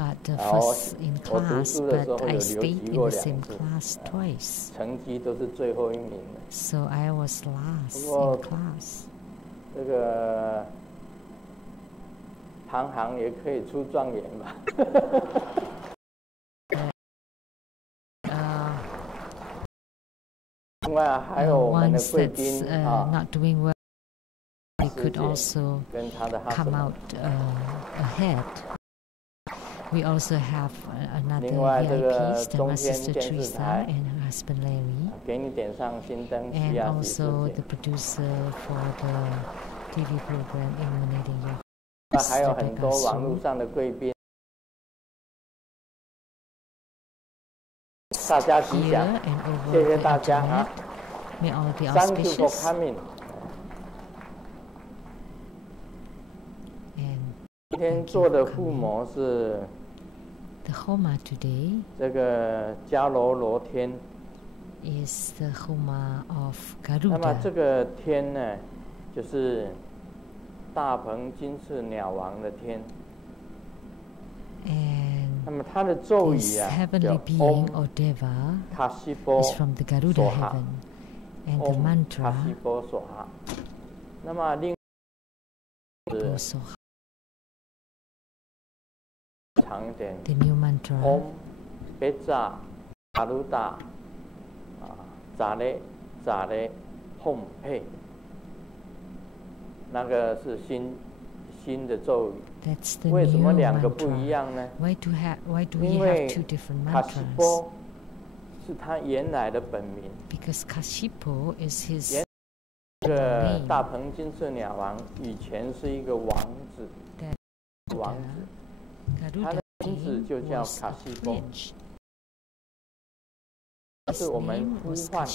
got the first in class, but I stayed in the same class twice. 成绩都是最后一名的。 So I was last in class. 这个行行也可以出状元吧？另外还有我们的贵宾not doing well, they could also come out ahead. We also have another VIP, my sister Teresa and her husband Larry, 给你点上新灯 and also the producer for the TV program Illuminating Your Heart. 还有很多网络上的贵宾，大家吉祥，谢谢大家啊 May all be ！Thank you for auspicious. coming. 今天做的护摩是 The Homa today 这个迦楼罗天 is the Homa of 那么 Garuda. 这个天呢，就是大鹏金翅鸟王的天。 And 那么它的咒语 this 啊， heavenly 叫 being Om or Deva Kashipo is from the Garuda Soha heaven. And the Om mantra Kashipo Soha。那么另是 Soha. 长一点 The new mantra Om Beza Garuda 扎嘞扎嘞 Hom Hey， 那个是新的咒语。 that's the 为什 new 么两个不一 mantra. 样呢？ Why do we 因 have 为 two different 卡西 mantras? 波是他原来的本名。 Because Kashipo is his 这个大鹏金翅鸟王以前是一个王子， 王子，他的名字就叫卡西波。 是我们呼唤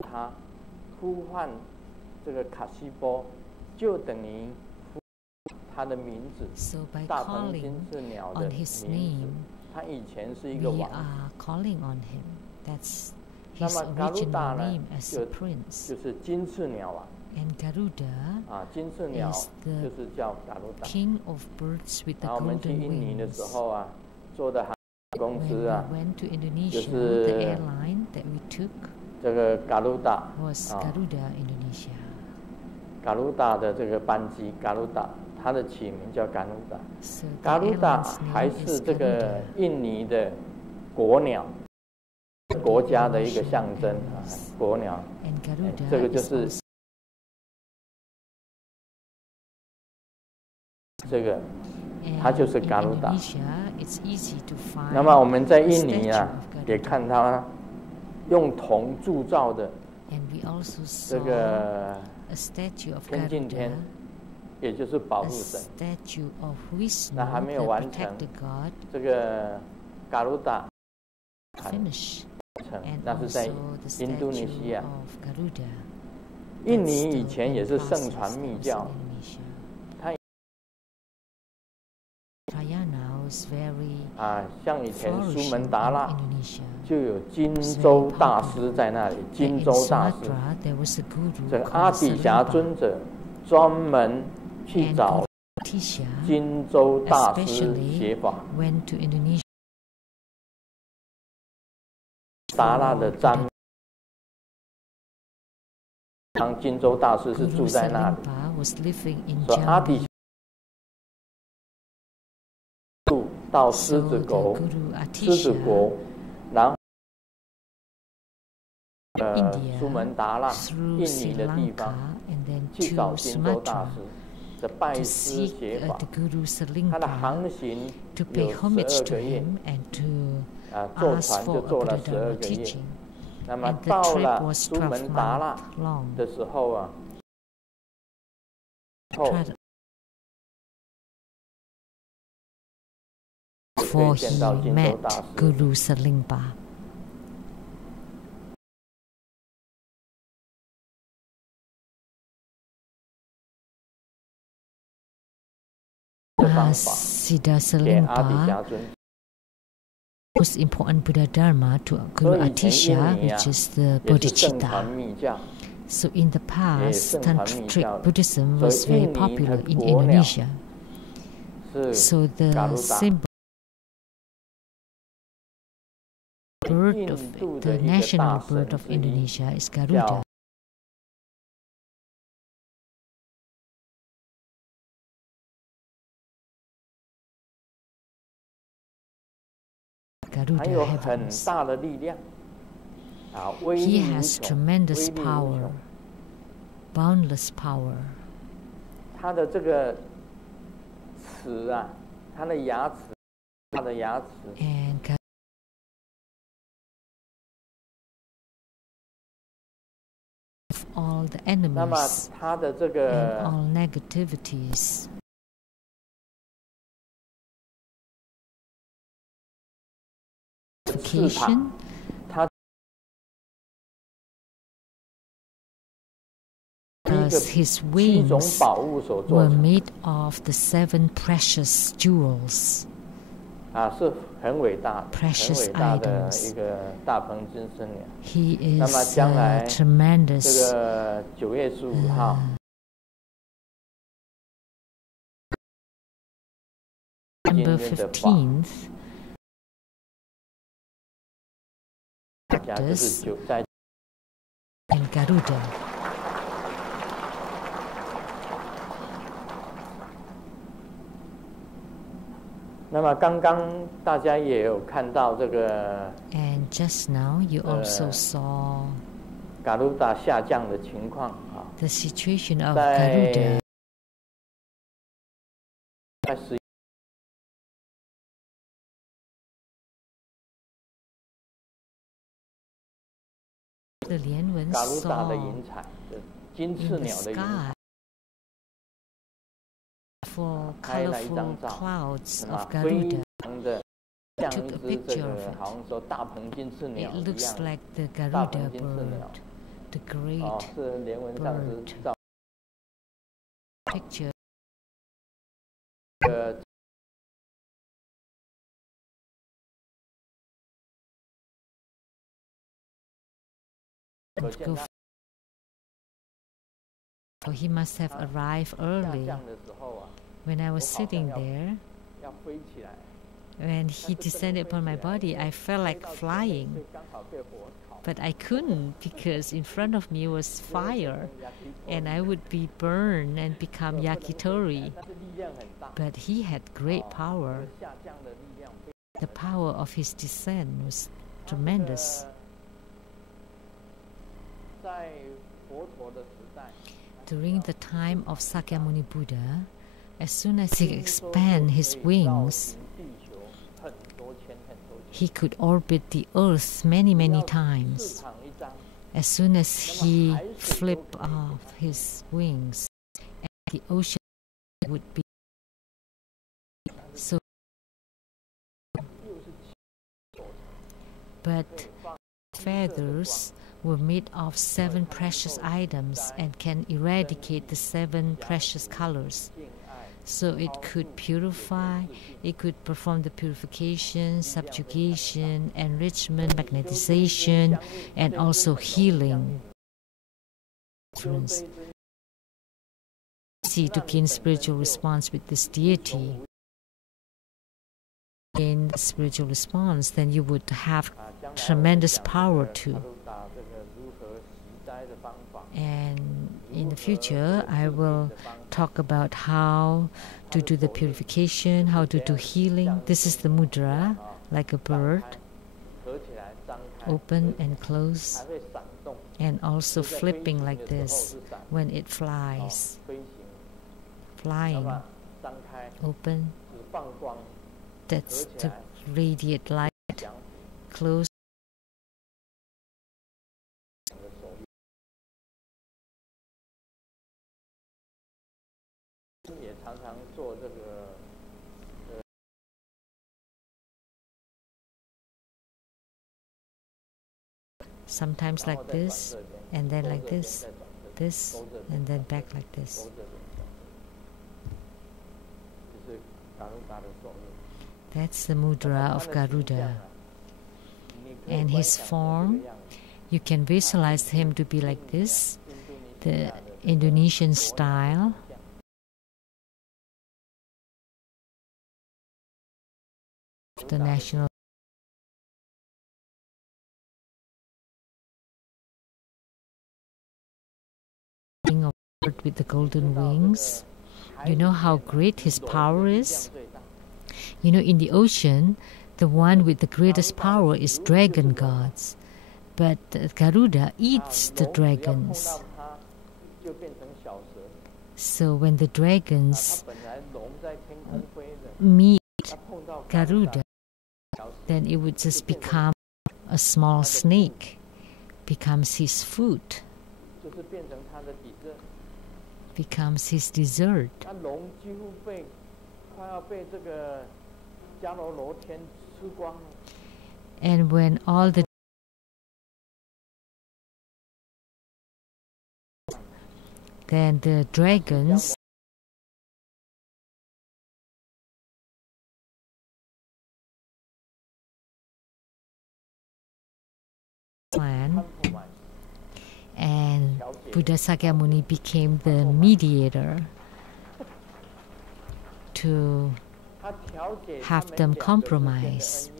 他，呼唤这个卡西波，就等于呼他的名字。 So by 大鹏 calling 金翅鸟的 on 名 his 字， name, 他以前是一个 we 王子。 are calling on him. That's 那 his 么嘎鲁达 original 呢， name as a prince. 就是金翅鸟王 And Garuda 金翅鸟 is 就 the 是叫嘎鲁达。 king of birds with 然 the 后我们去 golden 印尼的 wings. 时候啊，坐的航空公 When 司 we 啊， went to Indonesia, 就是 the airline that we took 这个嘎鲁达 was Garuda Indonesia. 嘎鲁达的这个班机，嘎鲁达它的起名叫嘎鲁达。 So the 嘎鲁达 airline's 还 name 是 is 这个 Garuda. 印尼的国鸟，国家的一个象征啊，国鸟。 And Garuda 这个就 is 是 also 这个， and 它就是 in 嘎鲁达。 Indonesia, it's easy to find 那么我们在 a 印尼 statue 啊， of 也 Garuda. 看它用铜铸造的 And we also 这 saw 个 a statue of 天境 Garuda, 天，也就是保 a 护神。 statue of Vishnu 那还没 that 有完成 protect the god, 这个嘎鲁达 finish. 城， And 那是在 also the 印度尼 statue 西亚。 of Garuda. 印 that's 尼以 still 前也 in 是圣 process 传密 also 教 in，Indonesia. 它 Trayana is very 像以前苏 flourishing 门答 in 腊 Indonesia. 就有金州大师在那里， And 金 in 州大师， Sumatra, there was a guru 这个阿 called 底峡 Salimba. 尊者专门去 And 找 Tisha 金州大师 especially 写法， went to Indonesia 达腊的瞻。当金州大师是 Guru 住在那里， Salimba was living in 说阿底 Jambi. 到 So 狮子 the 国， Guru 狮子国 Atisha，然后India 苏门答腊 through 印 Sri 尼的地 Lanka 方 and then 去找 to 金州大 Sumatra 师的拜 to 师 seek 写法 the，Guru 他的 Salimba 航行 to pay 有 homage 12 to 个月， him and to 坐 ask 船 for 就 a 坐了 Buddha 12 Dharma 个月。 teaching. 那么 And the 到 trip 了 was 苏 12门答腊 months long. 的时候啊，后 For 可以见到 he 金州 met 大师。 Guru Salimba. Siddha 给阿底 Salimba 峡尊， most important Buddha Dharma to Guru 所以以前 Atisha, 印尼啊 which is the 也是圣传 Bodhicitta. 密教， So in the past, 圣传密教 Tantric Buddhism 所以 was very 印尼 popular 的 in 国鸟 Indonesia. So the symbol bird of the national bird of Indonesia is Garuda. Garuda heavens. He has tremendous power, boundless power. And all the enemies and all negativities. Vacation. Because his wings were made of the 7 precious jewels, precious items. He is tremendous. November 15th, practice in Garuda. And just now you also saw the situation of Garuda. The Lian saw in the sky for colorful clouds of Garuda. He took a picture of it. It looks like the Garuda bird, the great bird. Picture. So he must have arrived early. When I was sitting there, when he descended upon my body, I felt like flying. But I couldn't because in front of me was fire and I would be burned and become yakitori. But he had great power. The power of his descent was tremendous. During the time of Sakyamuni Buddha, as soon as he expanded his wings, he could orbit the earth many, many times. As soon as he flipped off his wings, the ocean would be so. But feathers were made of 7 precious items and can eradicate the 7 precious colors. So it could purify, it could perform the purification, subjugation, enrichment, magnetization, and also healing. Easy to gain spiritual response with this deity. In spiritual response, then you would have tremendous power too. And in the future, I will talk about how to do the purification, how to do healing. This is the mudra, like a bird, open and close, and also flipping like this when it flies. Flying, open, that's to radiate light, close. Sometimes like this, and then like this, and then back like this. That's the mudra of Garuda. And his form, you can visualize him to be like this, the Indonesian style. the national king of bird with the golden wings. You know how great his power is? You know, in the ocean, the one with the greatest power is dragon gods. But Garuda eats the dragons. So when the dragons meet Garuda, then it would just become a small snake, becomes his food, becomes his dessert. And when all the then the dragons plan, and Buddha Sakyamuni became the mediator to have them compromise.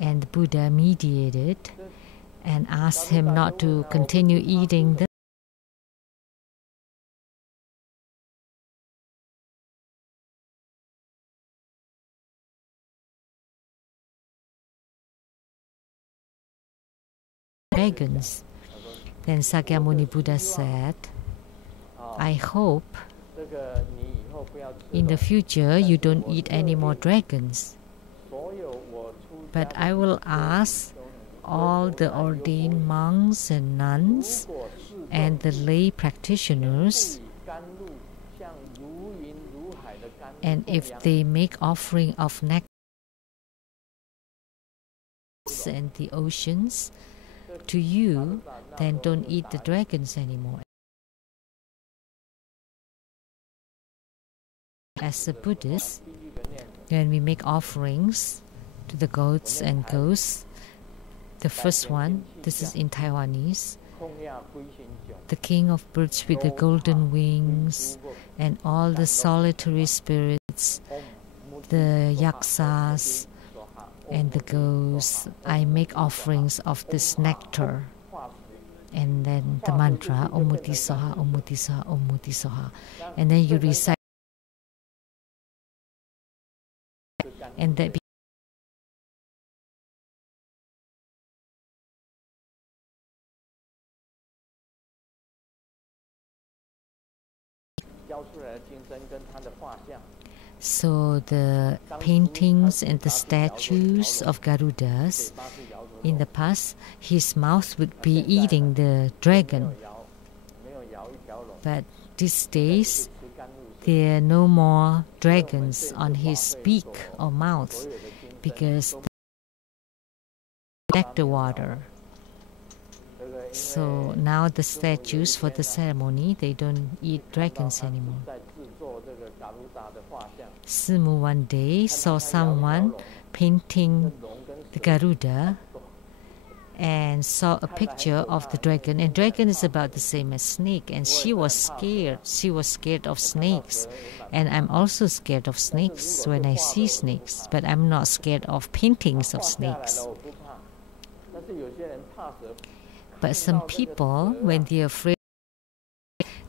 And Buddha mediated and asked him not to continue eating the dragons. Then Sakyamuni Buddha said, I hope in the future you don't eat any more dragons. But I will ask all the ordained monks and nuns and the lay practitioners, and if they make offering of nectar and the oceans to you, then don't eat the dragons anymore. As a Buddhist, when we make offerings to the gods and ghosts, the first one, this is in Taiwanese, the king of birds with the golden wings and all the solitary spirits, the yaksas and the ghosts, I make offerings of this nectar. And then the mantra, Om Muti Soha, Om Muti Soha, Om Muti Soha. And then you recite, and that so the paintings and the statues of Garudas, in the past, his mouth would be eating the dragon. But these days, there are no more dragons on his beak or mouth because the nectar water. So now the statues for the ceremony, they don't eat dragons anymore. Simu one day saw someone painting the Garuda and saw a picture of the dragon, and dragon is about the same as snake, and she was scared. She was scared of snakes, and I'm also scared of snakes when I see snakes, but I'm not scared of paintings of snakes. But some people, when they're afraid,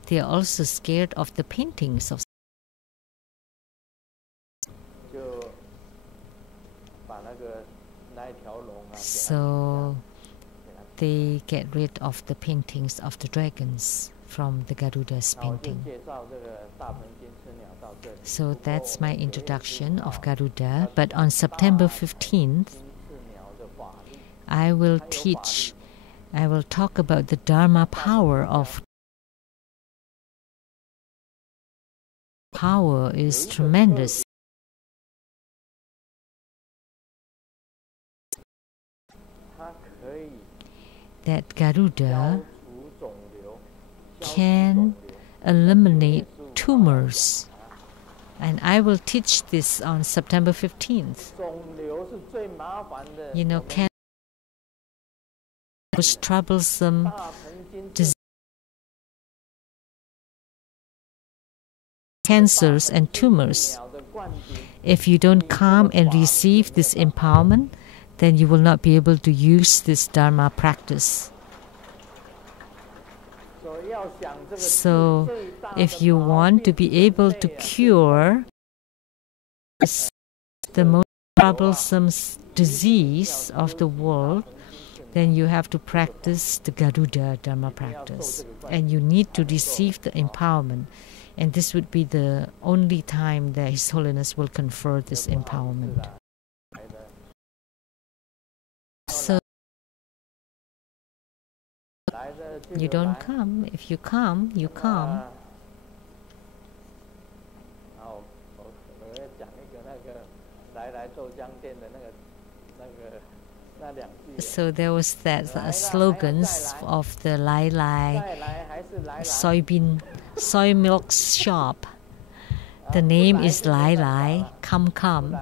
they're also scared of the paintings of snakes. So they get rid of the paintings of the dragons from the Garuda's painting. So that's my introduction of Garuda. But on September 15th, I will talk about the Dharma power of power is tremendous. That Garuda can eliminate tumors. And I will teach this on September 15th. You know, cancer was troublesome disease, cancers and tumors. If you don't come and receive this empowerment, then you will not be able to use this Dharma practice. So, if you want to be able to cure the most troublesome disease of the world, then you have to practice the Garuda Dharma practice. And you need to receive the empowerment. And this would be the only time that His Holiness will confer this empowerment. So, you don't come. If you come, you come. So there was that slogans of the Lai Lai soy milk shop. The name is Lai Lai, come come.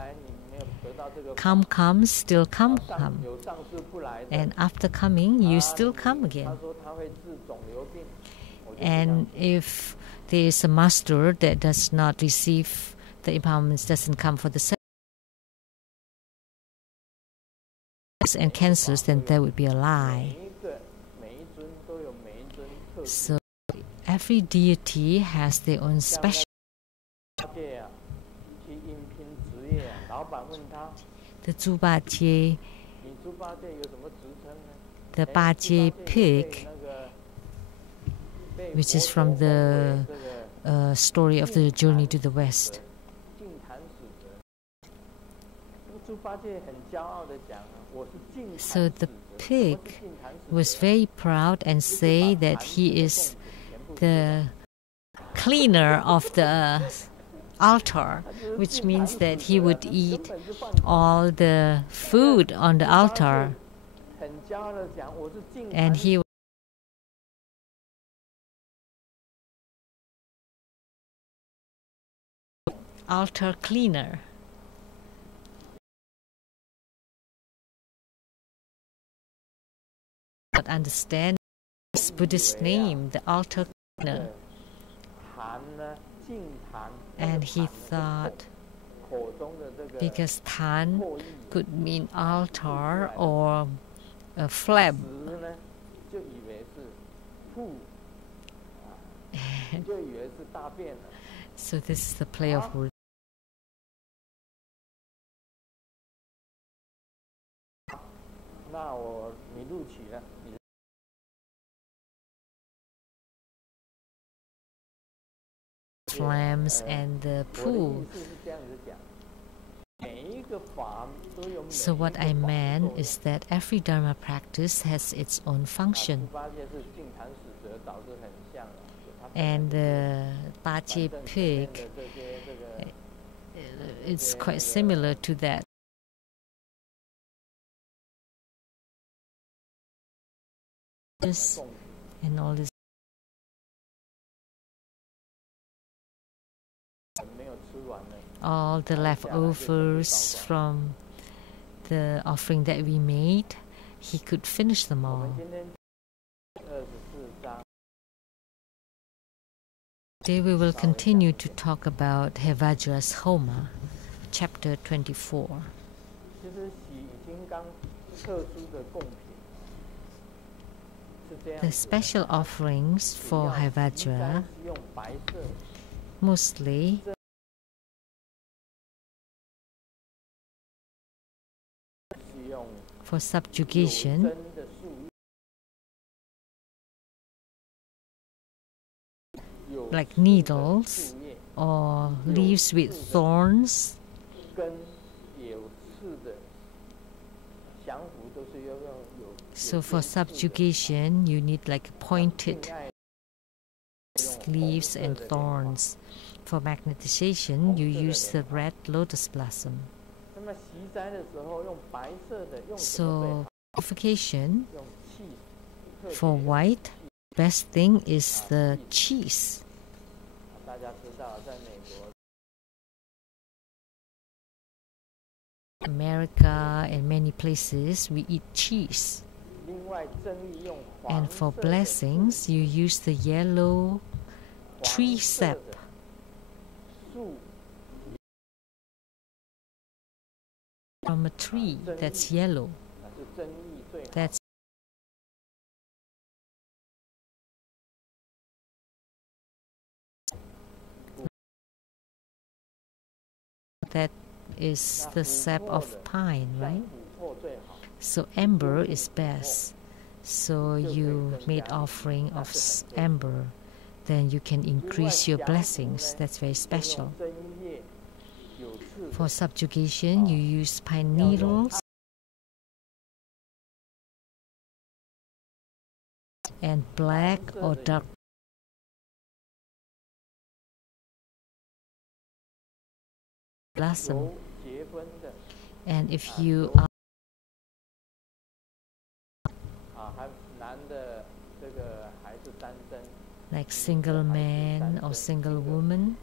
Come come, still come come. And after coming, you still come again. And if there is a master that does not receive the empowerments, doesn't come for the service and cancers, then there would be a lie. So every deity has their own special. The Zubajie, the Bajie pig, which is from the story of the journey to the West. So the pig was very proud and say that he is the cleaner of the altar, which means that he would eat all the food on the altar. And he altar cleaner. But understand this Buddhist name, the altar cleaner. And he thought, because Tan could mean altar or a flab. So this is the play of words. Flames and the pool. So what I meant is that every Dharma practice has its own function. And the Bajie pig, it's quite similar to that. And all this. All the leftovers from the offering that we made, he could finish them all. Today we will continue to talk about Hevajra's Homa, chapter 24. The special offerings for Hevajra mostly for subjugation, like needles or leaves with thorns. So for subjugation, you need like pointed leaves and thorns. For magnetization, you use the red lotus blossom. So purification, for white, best thing is the cheese. America and many places we eat cheese. And for blessings, you use the yellow tree sap. from a tree that's yellow. That is the sap of pine, right? So amber is best. So you made offering of amber, then you can increase your blessings. That's very special. For subjugation, you use pine needles and black or dark blossom. And if you are like single man or single woman,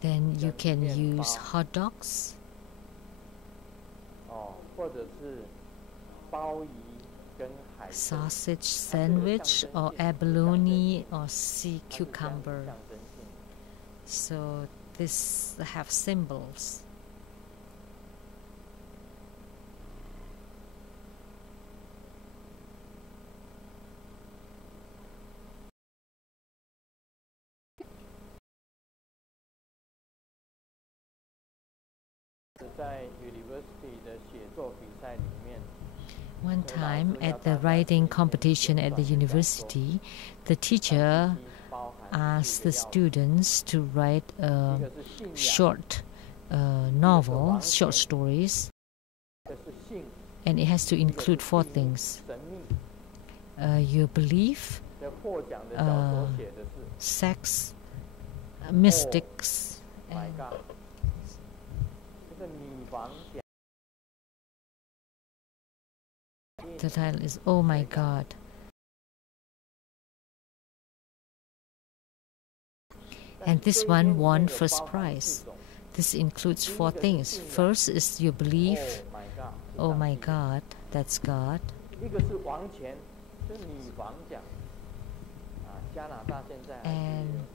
then you can use hot dogs sausage sandwich or abalone or sea cucumber. So this have symbols. One time at the writing competition at the university, the teacher asked the students to write a short novel, short stories, and it has to include 4 things. Your belief, sex, mystics, and the title is "Oh My God." And this one won first prize. This includes 4 things. First is your belief, oh my God, that's God. And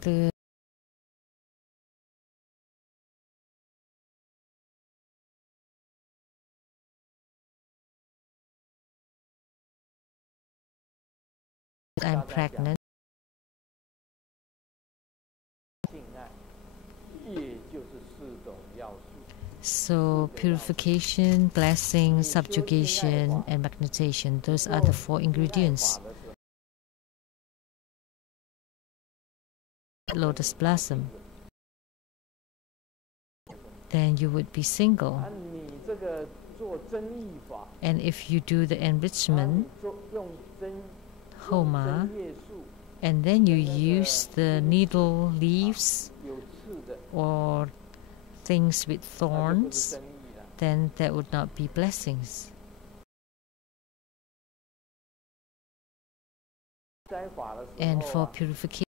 the I'm pregnant. So purification, blessing, subjugation, and magnetization, those are the 4 ingredients. Lotus blossom, then you would be single. And if you do the enrichment, Homa, and then you use the needle leaves or things with thorns, then that would not be blessings. And for purification,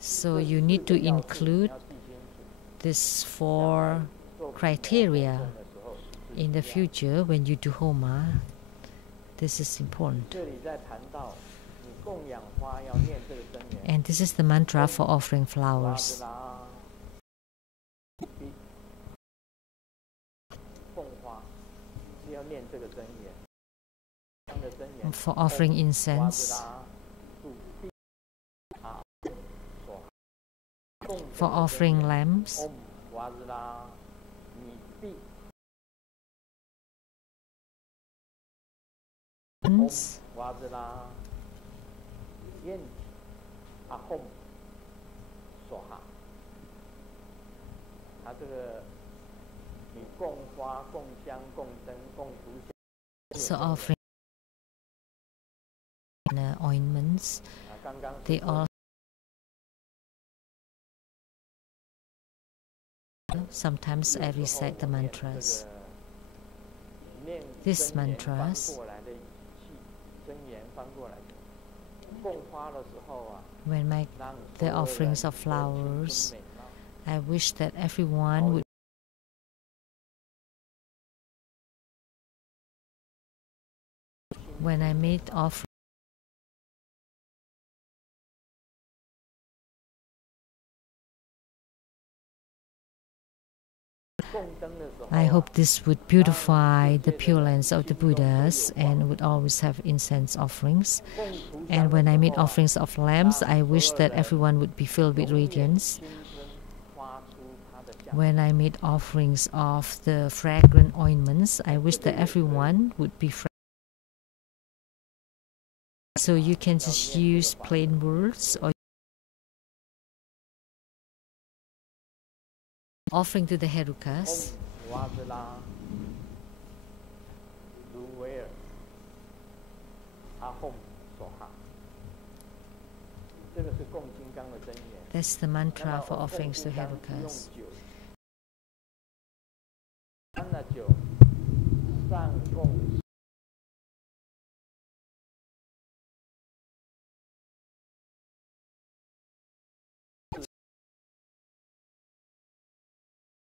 so you need to include these 4 criteria in the future when you do Homa. This is important. And this is the mantra for offering flowers. For offering incense, for offering lamps, so offering ointments, they all sometimes I recite the mantras. These mantras when the offerings of flowers, I wish that everyone would. When I made offerings, I hope this would beautify the Pure Lands of the Buddhas and would always have incense offerings. And when I made offerings of lamps, I wish that everyone would be filled with radiance. When I made offerings of the fragrant ointments, I wish that everyone would be fragrant. So you can just use plain words or offering to the Herukas. That's the mantra for offerings to Herukas.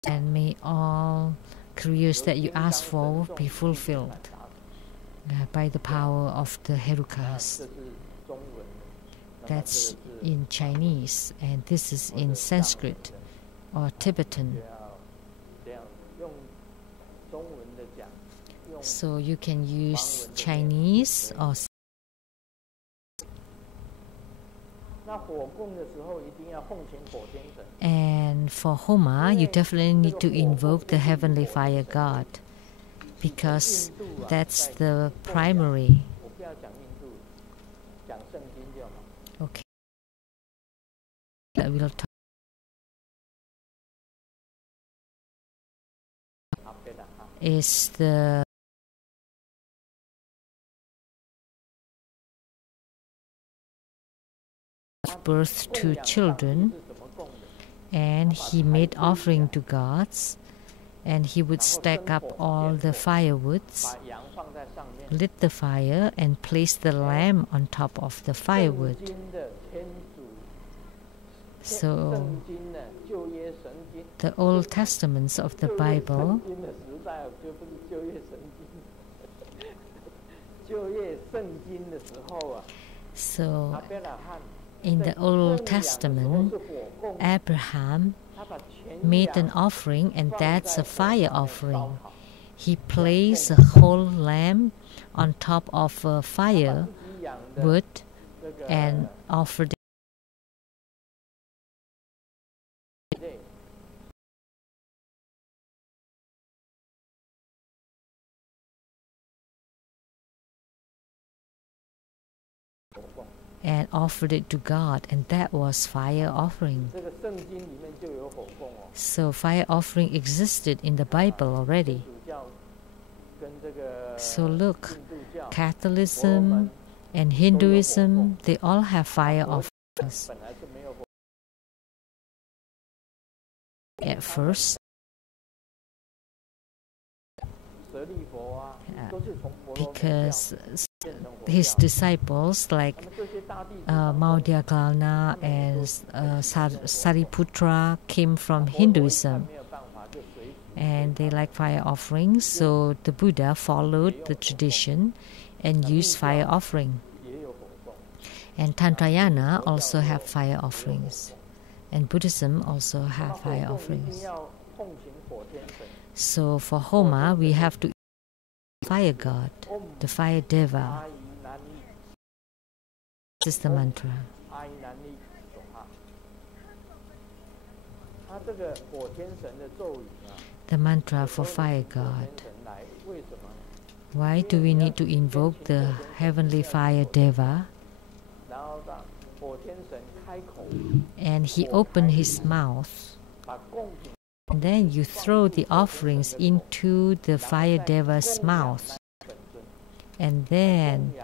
And may all careers that you ask for be fulfilled by the power of the Herukas. That's in Chinese, and this is in Sanskrit or Tibetan. So you can use Chinese or. And for Homa, you definitely need to invoke the Heavenly Fire God, because that's the primary. Okay. We'll talk. Is the birth to children, and he made offering to gods, and he would stack up all the firewoods, lit the fire, and place the lamb on top of the firewood. So the Old Testaments of the Bible so in the Old Testament, Abraham made an offering, and that's a fire offering. He placed a whole lamb on top of a firewood and offered it. And offered it to God, and that was fire offering. So fire offering existed in the Bible already. So look, Catholicism and Hinduism, they all have fire offerings. At first, because his disciples like Maudyagalna and Sariputra came from Hinduism, and they like fire offerings, so the Buddha followed the tradition and used fire offering. And Tantrayana also have fire offerings, and Buddhism also have fire offerings. So for Homa, we have to fire god, the fire deva. This is the mantra. The mantra for fire god. Why do we need to invoke the heavenly fire deva? And he opened his mouth, and then you throw the offerings into the fire deva's mouth, and then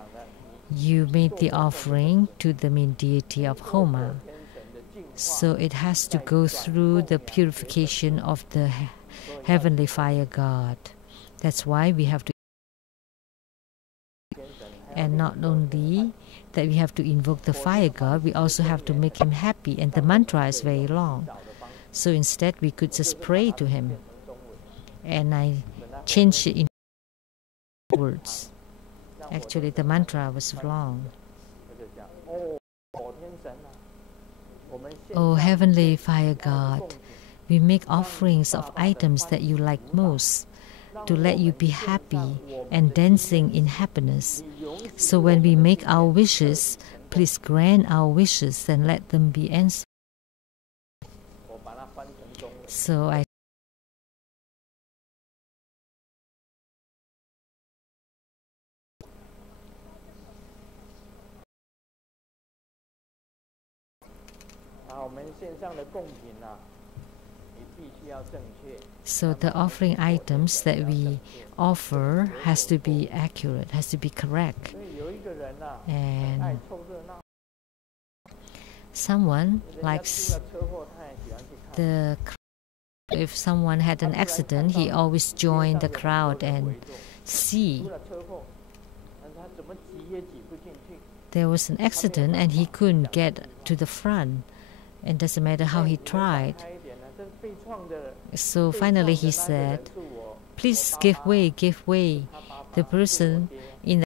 you made the offering to the main deity of Homa. So it has to go through the purification of the heavenly fire god. That's why we have to. And not only that we have to invoke the fire god, we also have to make him happy. And the mantra is very long. So instead, we could just pray to him. And I changed it into words. Actually, the mantra was long. Oh, heavenly fire god, we make offerings of items that you like most, to let you be happy and dancing in happiness. So when we make our wishes, please grant our wishes and let them be answered. So I So the offering items that we offer has to be accurate, has to be correct. And someone likes if someone had an accident, he always joined the crowd and see. There was an accident and he couldn't get to the front. And doesn't matter how he tried. So finally he said, please give way, give way. The person in the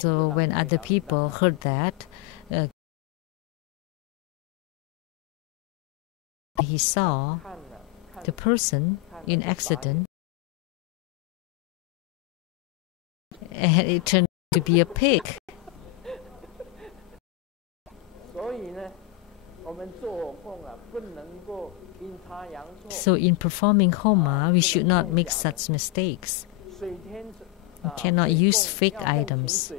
So when other people heard that, he saw the person in accident, and it turned out to be a pig. So in performing Homa, we should not make such mistakes. We cannot use fake items.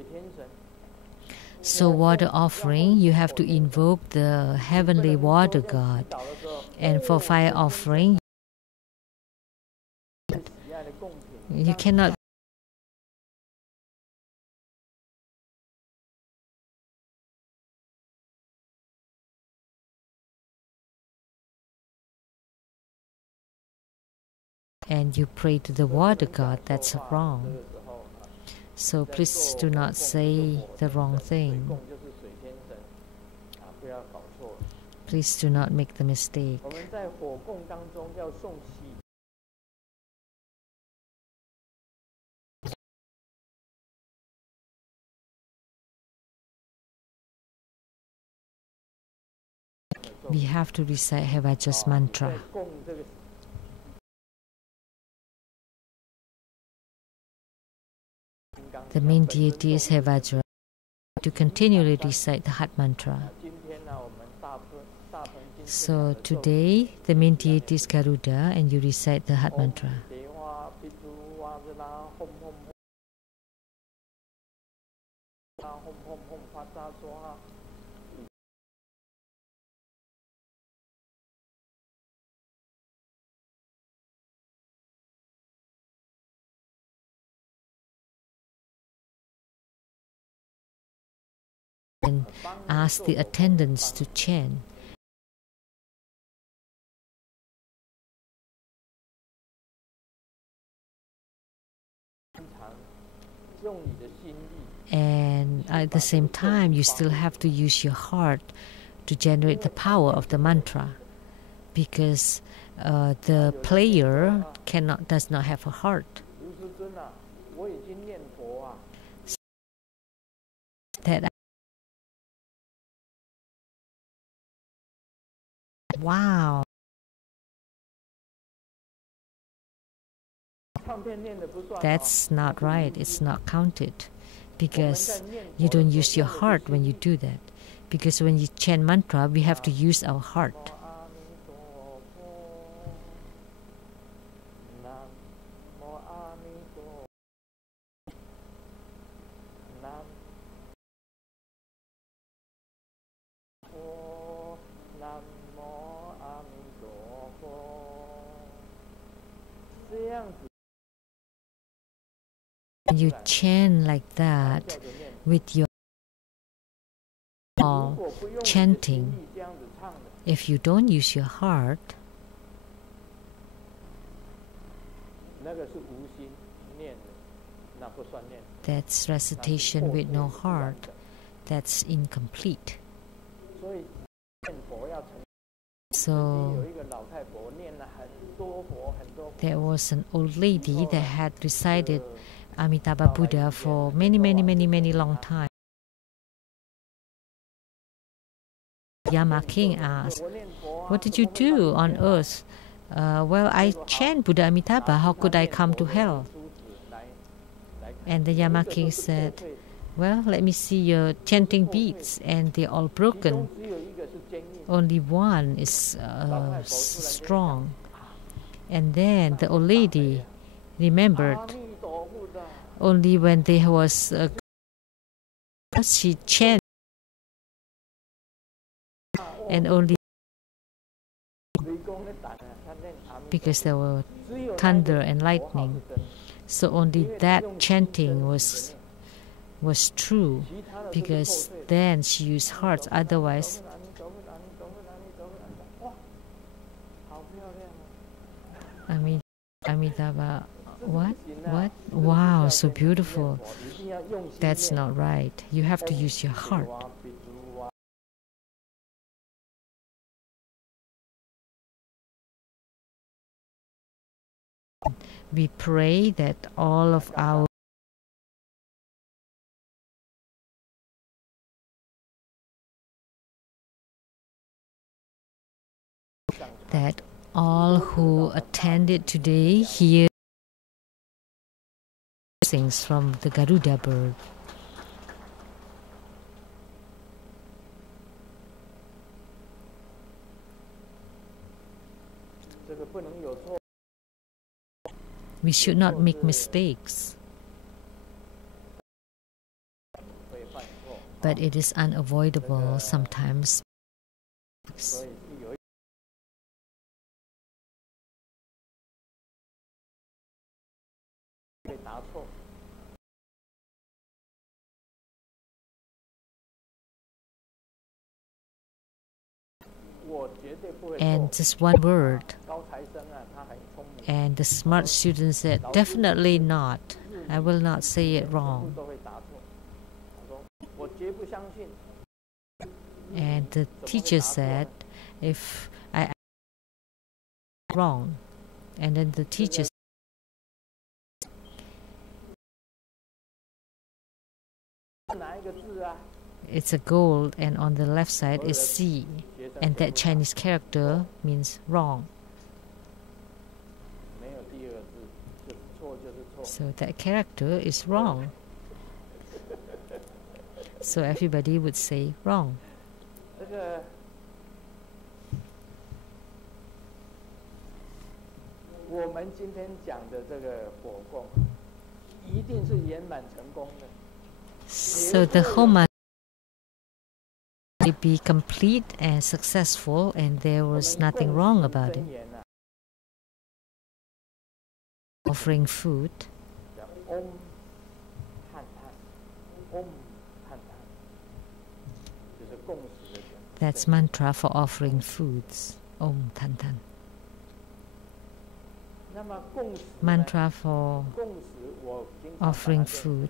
So water offering, you have to invoke the heavenly water god. And for fire offering, you cannot and you pray to the water god, that's wrong. So please do not say the wrong thing. Please do not make the mistake. We have to recite Hevajra's mantra. The main deity is Hevajra. To continually recite the heart mantra. So today, the main deity is Garuda, and you recite the heart mantra. And ask the attendants to chant. And at the same time, you still have to use your heart to generate the power of the mantra, because the player does not have a heart. That wow. That's not right. It's not counted, because you don't use your heart when you do that. Because when you chant mantra, we have to use our heart. You chant like that with your chanting. If you don't use your heart, That's recitation with no heart. That's incomplete. So there was an old lady that had recited Amitabha Buddha for many long time. Yama King asked, "What did you do on earth?" Well, I chant Buddha Amitabha. How could I come to hell? And the Yama King said, "Well, let me see your chanting beads." And they're all broken. Only one is strong. And then the old lady remembered only when there was she chanted, and only because there were thunder and lightning, so only that chanting was true, because then she used hearts. Otherwise, Amitabha, what? Wow, so beautiful. That's not right. You have to use your heart. We pray that all of our all who attended today hear things from the Garuda bird. We should not make mistakes, but it is unavoidable sometimes. And just one word, and the smart student said, "Definitely not. I will not say it wrong." And the teacher said, "If I wrong," and then the teacher said, "It's a gold, and on the left side is C, and that Chinese character means wrong." So that character is wrong. So everybody would say wrong. So the Homa will be complete and successful, and there was nothing wrong about it. Offering food. That's mantra for offering foods. Om Tan Tan. Mantra for offering food.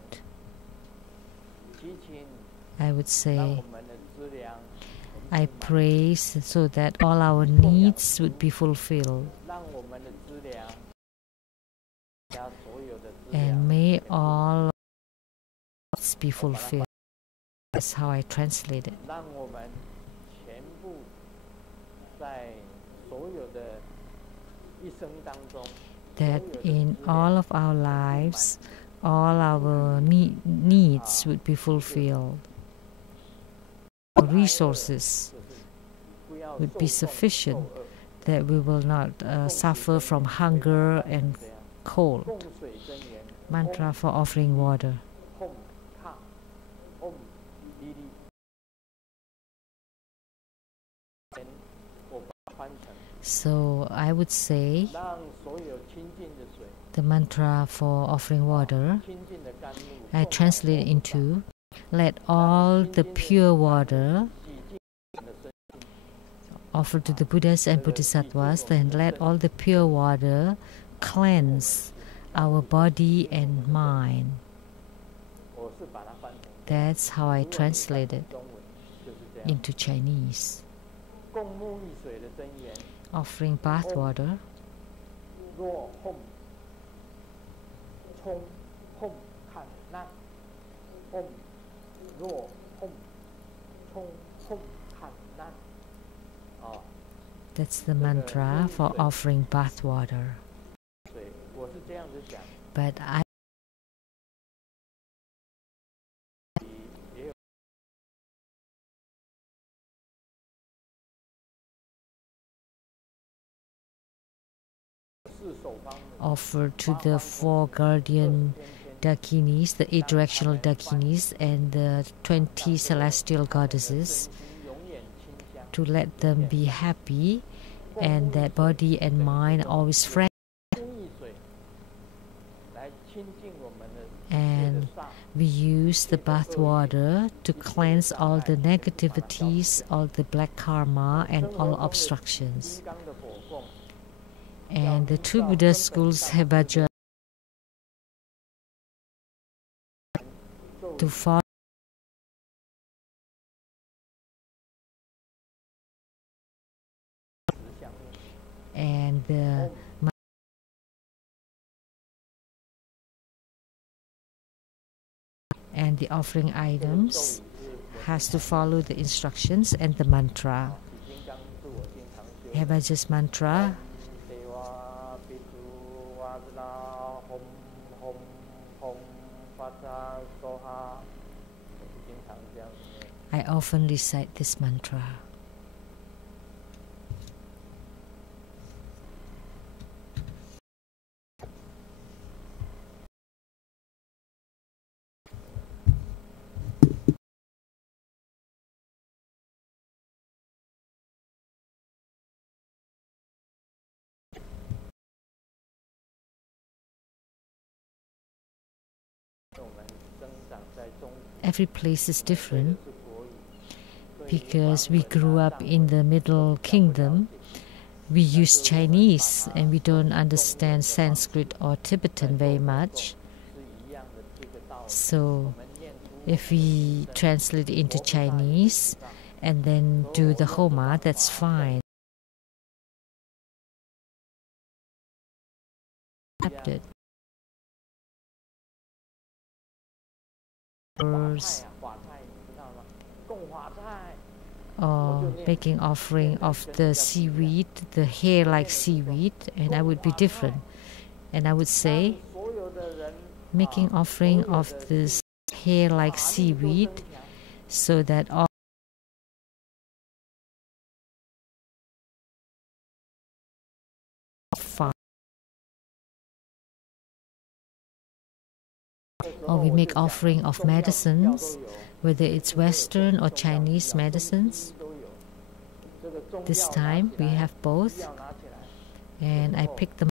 I would say, I pray so that all our needs would be fulfilled. And may all needs be fulfilled. That's how I translate it. That in all of our lives, all our needs would be fulfilled. Our resources would be sufficient, that we will not suffer from hunger and cold. Mantra for offering water. So I would say the mantra for offering water, I translate into, let all the pure water offered to the Buddhas and Bodhisattvas, then let all the pure water cleanse our body and mind. That's how I translate it into Chinese. Offering bath water. That's the mantra for offering bath water. But I offer to the 4 guardian Dakinis, the 8 directional Dakinis, and the 20 celestial goddesses, to let them be happy and that body and mind always fresh. And we use the bath water to cleanse all the negativities, all the black karma, and all obstructions. And the two Buddha schools Hevajra to follow and the offering items has to follow the instructions and the mantra. Hevajra's mantra. I often recite this mantra. Every place is different because we grew up in the Middle Kingdom. We use Chinese and we don't understand Sanskrit or Tibetan very much. So if we translate it into Chinese and then do the Homa, that's fine. Accepted. Or making offering of the seaweed, the hair like seaweed, and I would be different. And I would say, making offering of this hair like seaweed, so that all or we make offering of medicines, whether it's Western or Chinese medicines. This time we have both, and I pick them